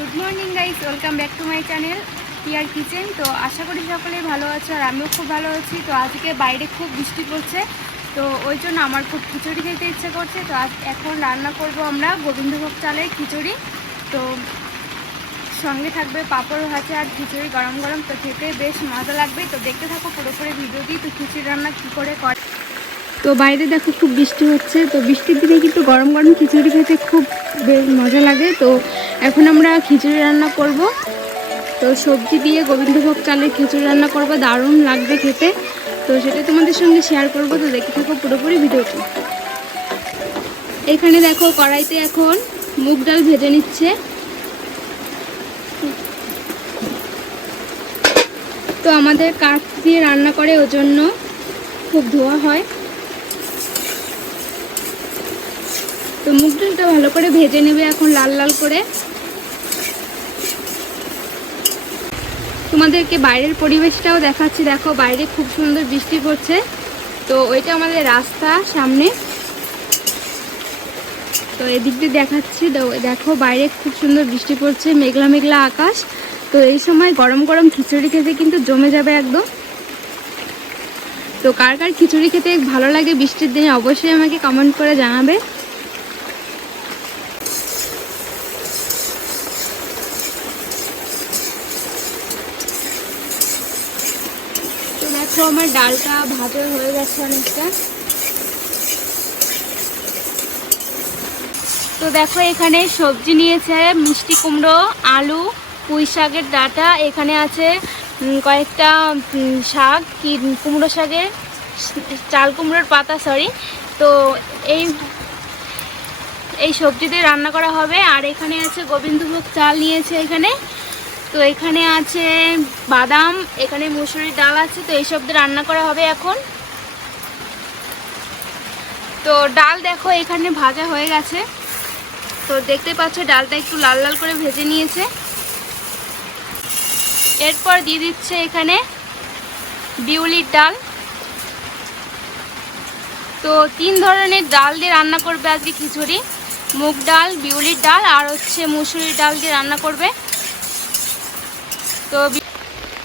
Good morning guys, welcome back to my channel পিয়ার kitchen. তো আশা করি সকলেই ভালো আছে আর আমিও খুব ভালো আছি। তো আজকে বাইরে খুব বৃষ্টি পড়ছে, তো ওই জন্য আমার খুব খিচুড়ি খেতে ইচ্ছে করছে। তো এখন রান্না করব আমরা গোবিন্দভোগ চালের খিচুড়ি। তো সঙ্গে থাকবে পাঁপড় ভাজা আর খিচুড়ি গরম গরম। তো খেতে বেশ মজা লাগবে। তো দেখতে থাকো পুরোপুরি ভিডিওটি। তো খিচুড়ি রান্না কী করে করে। তো বাইরে দেখো খুব বৃষ্টি হচ্ছে, তো বৃষ্টির দিনে কিন্তু গরম গরম খিচুড়ি খেতে খুব বেশ মজা লাগে। তো এখন আমরা খিচুড়ি রান্না করব। তো সবজি দিয়ে গোবিন্দভোগ চালের খিচুড়ি রান্না করব, দারুণ লাগবে খেতে। তো সেটা তোমাদের সঙ্গে শেয়ার করব। তো দেখতে থাকো পুরোপুরি ভিডিওটি। এখানে দেখো কড়াইতে এখন মুগ ডাল ভেজে নিচ্ছে। তো আমাদের কাঠ দিয়ে রান্না করে, ওজন্য খুব ধোয়া হয়। তো মুগ ডালটা ভালো করে ভেজে নেবে এখন লাল লাল করে। তোমাদেরকে বাইরের পরিবেশটাও দেখাচ্ছি। দেখো বাইরে খুব সুন্দর বৃষ্টি পড়ছে। তো ওইটা আমাদের রাস্তা সামনে। তো এদিক দিয়ে দেখাচ্ছি। দেখো বাইরে খুব সুন্দর বৃষ্টি পড়ছে, মেঘলা মেঘলা আকাশ। তো এই সময় গরম গরম খিচুড়ি খেতে কিন্তু জমে যাবে একদম। তো কার কার খিচুড়ি খেতে ভালো লাগে বৃষ্টির দিনে অবশ্যই আমাকে কমেন্ট করে জানাবে। তো দেখো আমার ডালটা ভাজা হয়ে গেছে অনেকটা। তো দেখো এখানে সবজি নিয়েছে মিষ্টি কুমড়ো, আলু, পুঁই শাকের ডাঁটা, এখানে আছে কয়েকটা শাক, কি কুমড়ো শাকের চাল কুমড়োর পাতা, সরি। তো এই এই সবজি দিয়ে রান্না করা হবে। আর এখানে আছে গোবিন্দভোগ চাল নিয়েছে এখানে। তো এখানে আছে বাদাম, এখানে মুসুরির ডাল আছে। তো এইসব দিয়ে রান্না করা হবে এখন। তো ডাল দেখো এখানে ভাজা হয়ে গেছে। তো দেখতে পাচ্ছ ডালটা একটু লাল লাল করে ভেজে নিয়েছে। এরপর দিয়ে দিচ্ছে এখানে বিউলির ডাল। তো 3 ধরনের ডাল দিয়ে রান্না করবে আজকে খিচুড়ি। মুগ ডাল, বিউলির ডাল আর হচ্ছে মুসুরির ডাল দিয়ে রান্না করবে।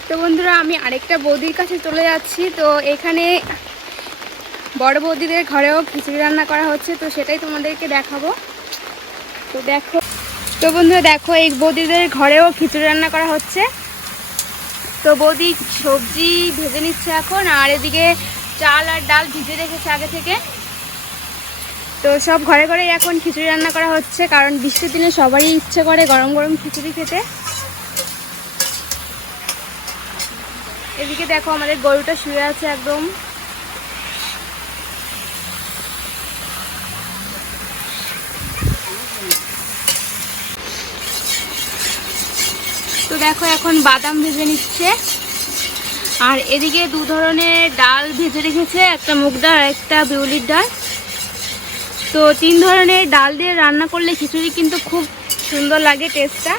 তো বন্ধুরা, আমি আরেকটা বৌদির কাছে চলে যাচ্ছি। তো এখানে বড় বৌদিদের ঘরেও খিচুড়ি রান্না করা হচ্ছে, তো সেটাই তোমাদেরকে দেখাবো। তো দেখো, তো বন্ধুরা দেখো এই বৌদিদের ঘরেও খিচুড়ি রান্না করা হচ্ছে। তো বৌদি সবজি ভেজে নিচ্ছে এখন, আর এদিকে চাল আর ডাল ভিজে রেখেছে আগে থেকে। তো সব ঘরে ঘরেই এখন খিচুড়ি রান্না করা হচ্ছে, কারণ বৃষ্টির দিনে সবারই ইচ্ছে করে গরম গরম খিচুড়ি খেতে। এদিকে দেখো আমাদের গরুটা শুয়ে আছে একদম। তো দেখো এখন বাদাম ভেজে নিচ্ছে। আর এদিকে 2 ধরনের ডাল ভেজে রেখেছে, একটা মুগ ডাল আর একটা বিউলির ডাল। তো 3 ধরনের ডাল দিয়ে রান্না করলে খিচুড়ি কিন্তু খুব সুন্দর লাগে টেস্টটা।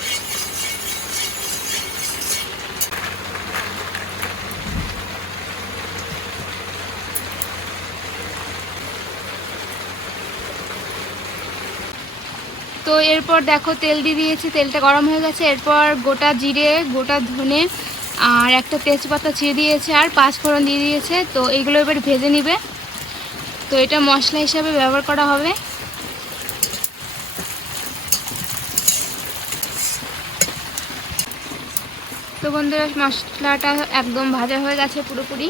তো এরপর দেখো তেল দিয়ে দিয়েছে, তেলটা গরম হয়ে গেছে। এরপর গোটা জিরে, গোটা ধনে আর একটা তেজপাতা ছিঁড়ে দিয়েছে, আর 5 ফোড়ন দিয়ে দিয়েছে। তো এইগুলো এবার ভেজে নিবে। তো এটা মশলা হিসাবে ব্যবহার করা হবে। তো বন্ধুরা মশলাটা একদম ভাজা হয়ে গেছে পুরোপুরি।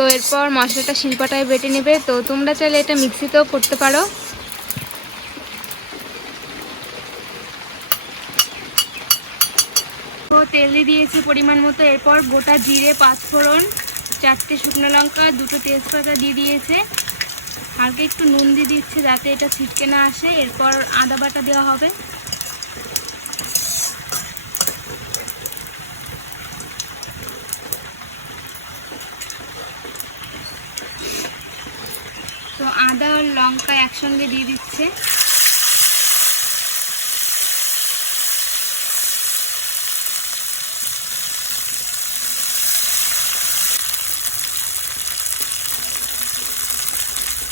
তো এরপর মশলাটা শিলপাটায় বেটে নেবে। তো তোমরা চাইলে এটা মিক্সিতেও করতে পারো। তো তেল দিয়েছে পরিমাণ মতো। এরপর গোটা জিরে, 5 ফোড়ন, 4টে শুকনো লঙ্কা, 2টো তেজপাতা দিয়ে দিয়েছে। হালকা একটু নুন দিয়ে দিচ্ছে যাতে এটা ছিটকে না আসে। এরপর আদা বাটা দেওয়া হবে। তো আদা আর লঙ্কা একসঙ্গে দিয়ে দিচ্ছে।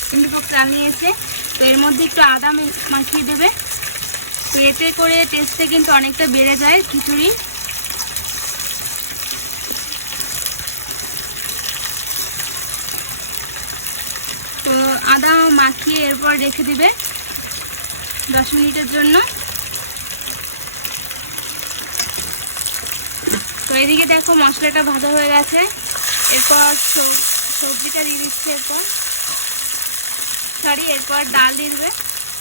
কিন্তু চা নিয়েছে। তো এর মধ্যে একটু আদা মাখিয়ে দেবে, তো এতে করে টেস্টটা কিন্তু অনেকটা বেড়ে যায় খিচুড়ি। তো আদা মাখিয়ে এরপর রেখে দিবে 10 মিনিটের জন্য। তো এদিকে দেখো মশলাটা ভাজা হয়ে গেছে, এরপর সবজিটা দিয়ে দিচ্ছে, এরপর ডাল দিয়ে দেবে।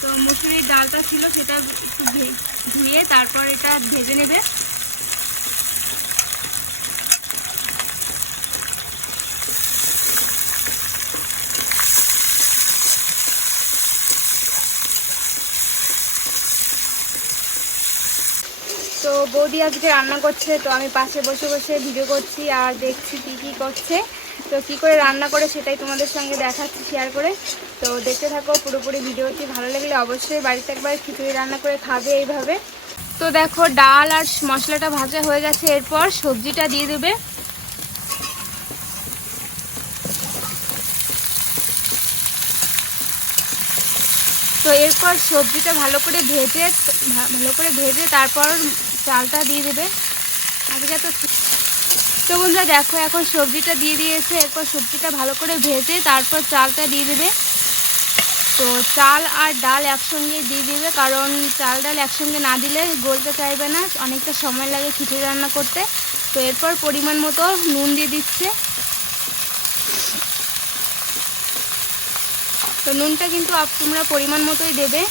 তো মুসুরির ডালটা ছিল সেটা একটু ধুয়ে তারপর এটা ভেজে নেবে। তো বৌদি আজকে রান্না করছে, তো আমি পাশে বসে বসে ভিডিও করছি আর দেখছি কী করছে। তো কী করে রান্না করে সেটাই তোমাদের সঙ্গে দেখাচ্ছি শেয়ার করে। তো দেখতে থাকো পুরোপুরি ভিডিওটি। ভালো লাগলে অবশ্যই বাড়িতে একবার খিচুড়ি রান্না করে খাবে এইভাবে। তো দেখো ডাল আর মশলাটা ভাজা হয়ে গেছে, এরপর সবজিটা দিয়ে দেবে। তো এরপর সবজিটা ভালো করে ভেজে তারপর চালটা দিয়ে দেবে। আজকে তো বন্ধুরা দেখো এখন সবজিটা দিয়ে দিয়েছে, এরপর সবজিটা ভালো করে ভেজে তারপর চালটা দিয়ে দেবে। তো চাল আর ডাল একসঙ্গে দিয়ে দেবে, কারণ চাল ডাল একসঙ্গে না দিলে গলতে চাইবে না, অনেকটা সময় লাগে খিচুড়ি রান্না করতে। তো এরপর পরিমাণ মতো নুন দিয়ে দিচ্ছে। তো নুনটা কিন্তু তোমরা পরিমাণ মতোই দেবে।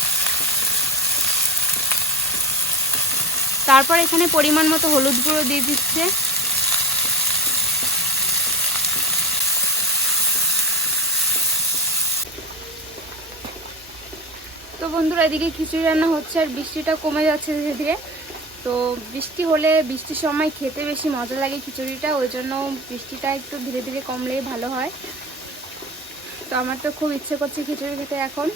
তারপর এখানে পরিমাণ মতো হলুদ গুঁড়ো দিয়ে দিচ্ছে। তো বন্ধুরা এদিকে খিচুড়ি রান্না হচ্ছে আর বৃষ্টিটা কমে যাচ্ছে ধীরে ধীরে। তো বৃষ্টি হলে বৃষ্টির সময় খেতে বেশি মজা লাগে খিচুড়িটা, ওই জন্য বৃষ্টিটা একটু ধীরে ধীরে কমলেই ভালো হয়। তো আমার তো খুব ইচ্ছে করছে খিচুড়ি খেতে এখন।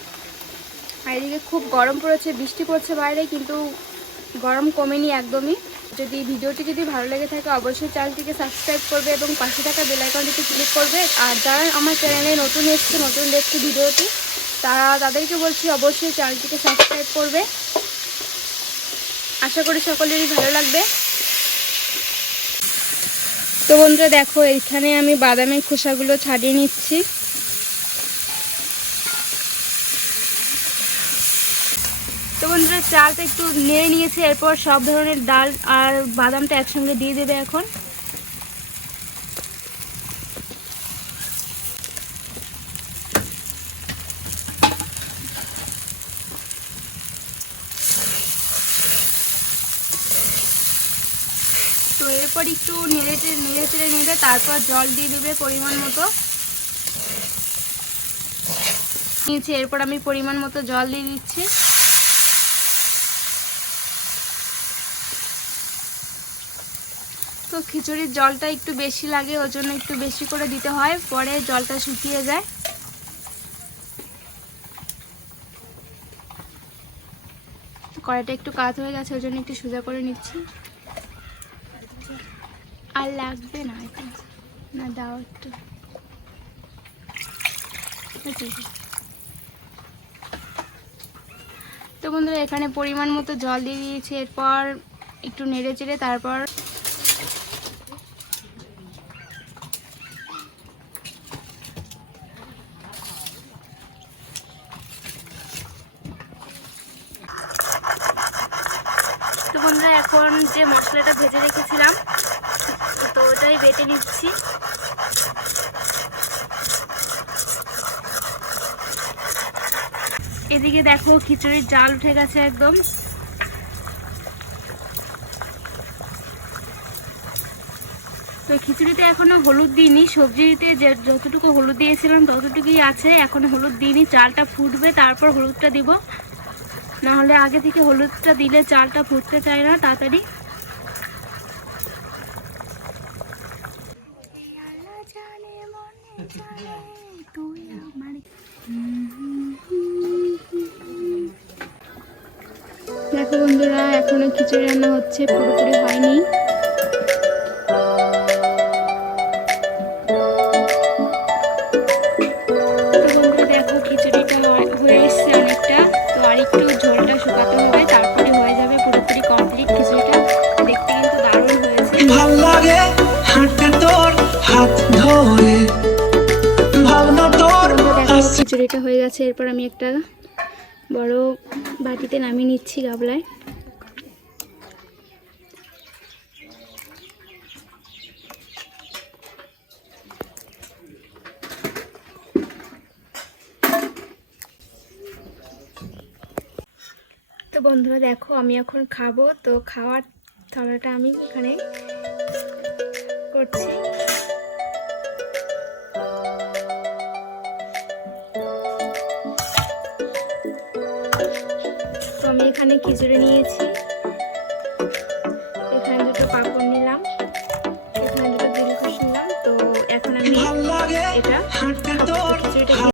আর এদিকে খুব গরম পড়েছে, বৃষ্টি পড়ছে বাইরে, কিন্তু গরম কমেনি একদমই। ভিডিওটি যদি ভালো লেগে থাকে অবশ্যই চ্যানেলটিকে সাবস্ক্রাইব করবে এবং পাশে থাকা বেল আইকনটিতে ক্লিক করবে। আর যারা আমার চ্যানেলে নতুন দেখছে ভিডিওটি, তাদেরকে বলছি অবশ্যই চ্যানেলটিকে সাবস্ক্রাইব করবে। আশা করি সকলেরই ভালো লাগবে। তো বন্ধুরা দেখো এখানে আমি বাদামের খোসাগুলো ছাড়িয়ে নিচ্ছি। তো বন্ধুরা চালটা একটু নেড়ে নিয়েছে, এরপর সব ধরনের ডাল আর বাদামটা একসঙ্গে দিয়ে দেবে এখন। তো এরপর একটু নেড়ে চেড়ে তারপর জল দিয়ে দেবে পরিমাণ মতো। এরপর আমি পরিমাণ মতো জল দিয়ে দিচ্ছি। তো খিচুড়ির জলটা একটু বেশি লাগে, ওই জন্য একটু বেশি করে দিতে হয়, পরে জলটা শুকিয়ে যায়। কড়াইটা একটু কাত হয়ে গেছে, ওই জন্য একটু সোজা করে নিচ্ছি। আর লাগবে না এটা, না দাও একটু। তো বন্ধুরা এখানে পরিমাণ মতো জল দিয়ে দিয়েছি, এরপর একটু নেড়ে চেড়ে তারপর তো বন্ধুরা এখন যে মশলাটা ভেজে রেখেছিলাম তো ওটাই বেটে নিচ্ছি। এদিকে দেখো খিচুড়ির জাল উঠে গেছে একদম। তো খিচুড়িতে এখনো হলুদ দিইনি, সবজিতে যতটুকু হলুদ দিয়েছিলাম ততটুকুই আছে, এখনো হলুদ দিইনি। চালটা ফুটবে তারপর হলুদটা দিব, নাহলে আগে থেকে হলুদটা দিলে চালটা ফুটতে চায় না তাড়াতাড়ি। দেখো বন্ধুরা এখনো খিচুড়ি রান্না হচ্ছে, পুরোপুরি হয়নি। তো বন্ধুরা দেখো খিচুড়িটা খিচুড়িটা হয়ে গেছে। এরপর আমি একটা বড় বাটিতে নামিয়ে নিচ্ছি গাবলায়। তো বন্ধুরা দেখো আমি এখন খাবো। তো খাওয়ার থালাটা আমি এখানে করছি। তো আমি এখানে খিচুড়ি নিয়েছি, এখানে দুটো পাঁপড় নিলাম, এখানে দুটো দিলখুশ নিলাম। তো এখন আমি এটা খিচুড়িটা